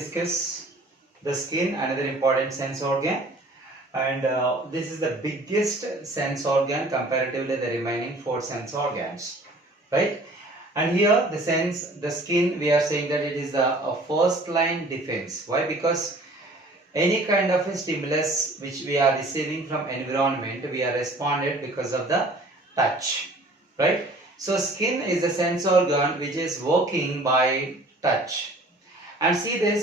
discuss the skin, another important sense organ, and this is the biggest sense organ comparatively the remaining 4 sense organs, right? And here the skin, we are saying that it is a first line defense. Why? Because any kind of a stimulus which we are receiving from environment, we are responded because of the touch, right? So skin is a sense organ which is working by touch. And see this,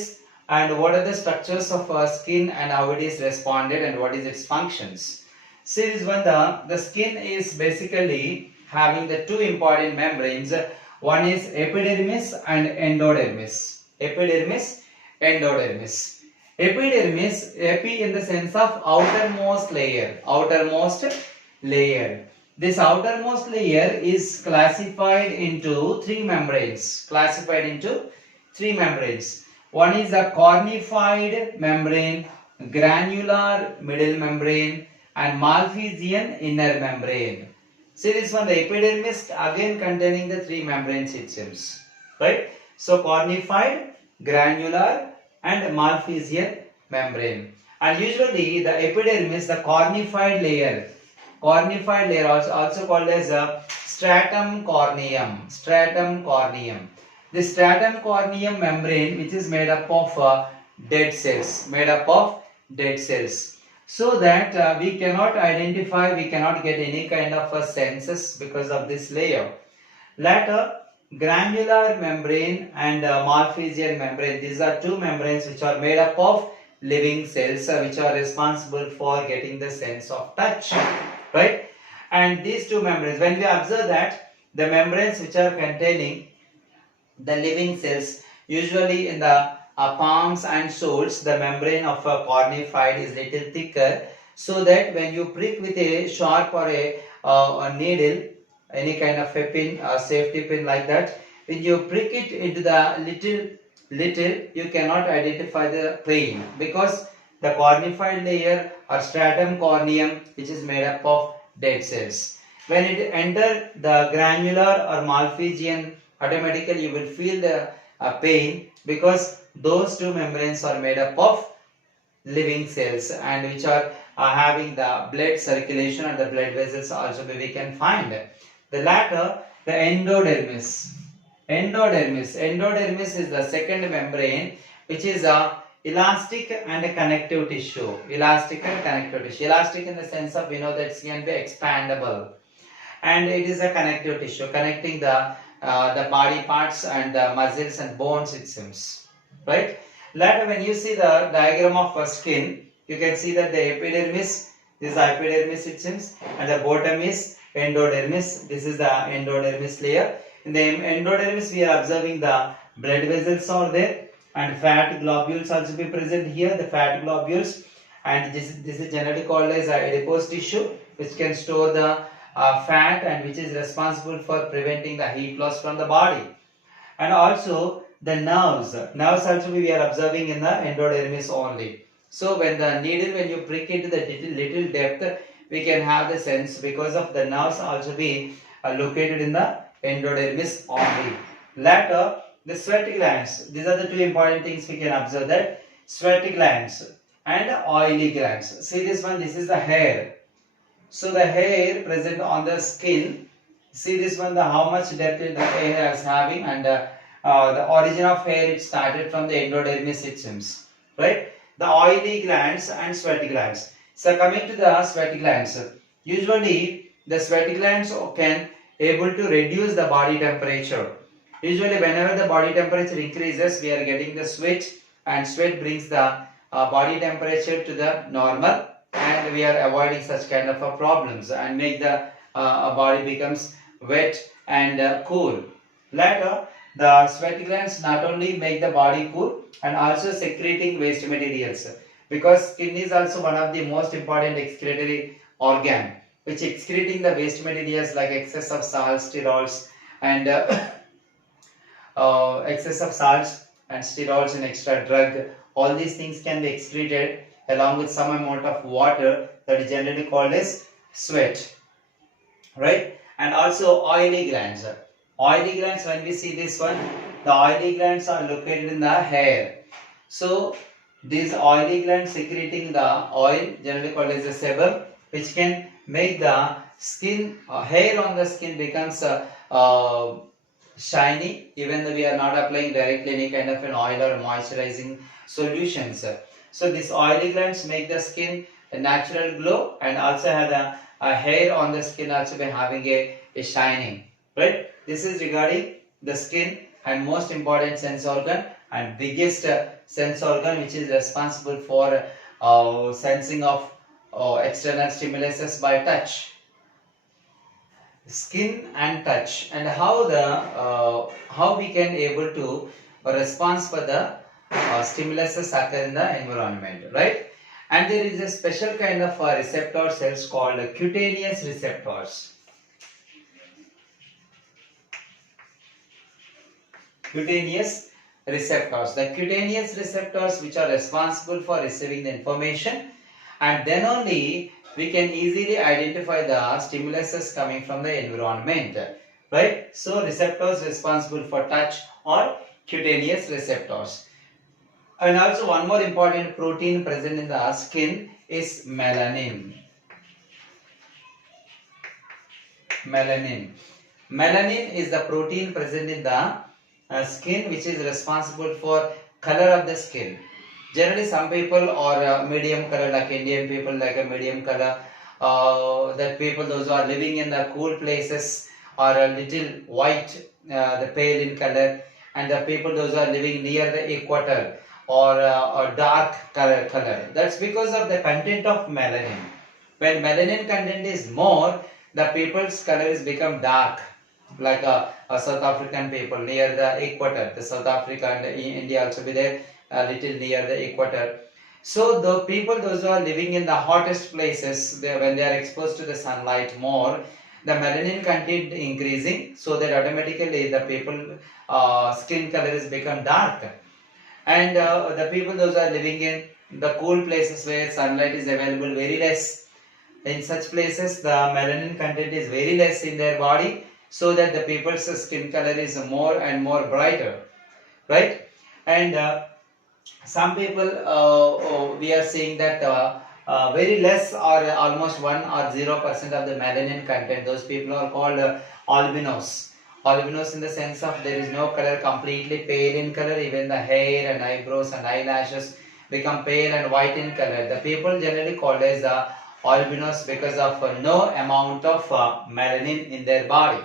and what are the structures of our skin and how it is responded and what is its functions. See this one, the skin is basically having the 2 important membranes. One is epidermis and endodermis. Epidermis, endodermis. Epidermis, epi in the sense of outermost layer. Outermost layer. This outermost layer is classified into 3 membranes. Classified into 3 membranes. One is a cornified membrane, granular middle membrane, and Malpighian inner membrane. See this one, the epidermis again containing the 3 membranes it seems, right? So cornified, granular, and Malpighian membrane. And usually the epidermis, the cornified layer also called as a stratum corneum. Stratum corneum. The stratum corneum membrane, which is made up of dead cells. So that we cannot identify, we cannot get any kind of senses because of this layer. Later, granular membrane and Malpighian membrane. These are 2 membranes which are made up of living cells which are responsible for getting the sense of touch, right? And these 2 membranes, when we observe that the membranes which are containing the living cells, usually in the palms and soles, the membrane of a cornified is little thicker, so that when you prick with a sharp or a needle, any kind of a pin, a safety pin like that, when you prick it into the little, you cannot identify the pain because the cornified layer or stratum corneum, which is made up of dead cells. When it enters the granular or Malpighian, automatically you will feel the pain because those 2 membranes are made up of living cells and which are having the blood circulation and the blood vessels also we can find. The latter, the endodermis. Endodermis is the second membrane which is a elastic and a connective tissue. Elastic and connective tissue. Elastic in the sense of we know that it can be expandable, and it is a connective tissue connecting the body parts and the muscles and bones it seems, right? Later when you see the diagram of skin, you can see that the epidermis, this is epidermis it seems, and the bottom is endodermis. This is the endodermis layer. In the endodermis we are observing the blood vessels are there and fat globules also be present here, the fat globules, and this is generally called as adipose tissue which can store the fat and which is responsible for preventing the heat loss from the body. And also the nerves also we are observing in the endodermis only. So when the needle, when you prick it to the little depth, we can have the sense because of the nerves also be located in the endodermis only. Later, the sweat glands. These are the 2 important things we can observe, that sweat glands and oily glands. See this one, this is the hair. So the hair present on the skin, see this one, the how much depth the hair is having, and the origin of hair, it started from the endodermis it seems, right? The oily glands and sweat glands. So coming to the sweat glands, usually the sweat glands can able to reduce the body temperature. Usually whenever the body temperature increases, we are getting the sweat, and sweat brings the body temperature to the normal, and we are avoiding such kind of problems and make the body becomes wet and cool. Later, the sweat glands not only make the body cool and also secreting waste materials, because skin is also one of the most important excretory organ which excreting the waste materials like excess of salts, sterols, and excess of salts and sterols and extra drug. All these things can be excreted along with some amount of water, that is generally called as sweat, right? And also oily glands. Oily glands, when we see this one, the oily glands are located in the hair. So these oily glands secreting the oil, generally called as the sebum, which can make the skin, hair on the skin becomes shiny, even though we are not applying directly any kind of an oil or moisturizing solutions. So these oily glands make the skin a natural glow, and also have a hair on the skin also be having a shining, right? This is regarding the skin and most important sense organ and biggest sense organ, which is responsible for sensing of external stimuluses by touch. Skin and touch, and how we can able to respond for the stimuluses occur in the environment, right? And there is a special kind of receptor cells called cutaneous receptors. Cutaneous receptors. The cutaneous receptors which are responsible for receiving the information, and then only we can easily identify the stimuluses coming from the environment, right? So receptors responsible for touch or cutaneous receptors. And also one more important protein present in the skin is melanin. Melanin. Melanin is the protein present in the skin which is responsible for color of the skin. Generally some people are medium color, like Indian people like a medium color. That people those who are living in the cool places are a little white, the pale in color, and the people those who are living near the equator or dark color. That's because of the content of melanin. When melanin content is more, the people's color is become dark, like a South African people near the equator. The South Africa and India also be there, a little near the equator. So the people those who are living in the hottest places, when they are exposed to the sunlight more, the melanin content increasing, so that automatically the people skin color is become dark. And the people those who are living in the cool places where sunlight is available very less, in such places the melanin content is very less in their body, so that the people's skin color is more and more brighter, right? And some people, we are seeing that very less or almost 1 or 0% of the melanin content. Those people are called albinos. Albinos in the sense of there is no color, completely pale in color. Even the hair and eyebrows and eyelashes become pale and white in color. The people generally called as the albinos because of no amount of melanin in their body.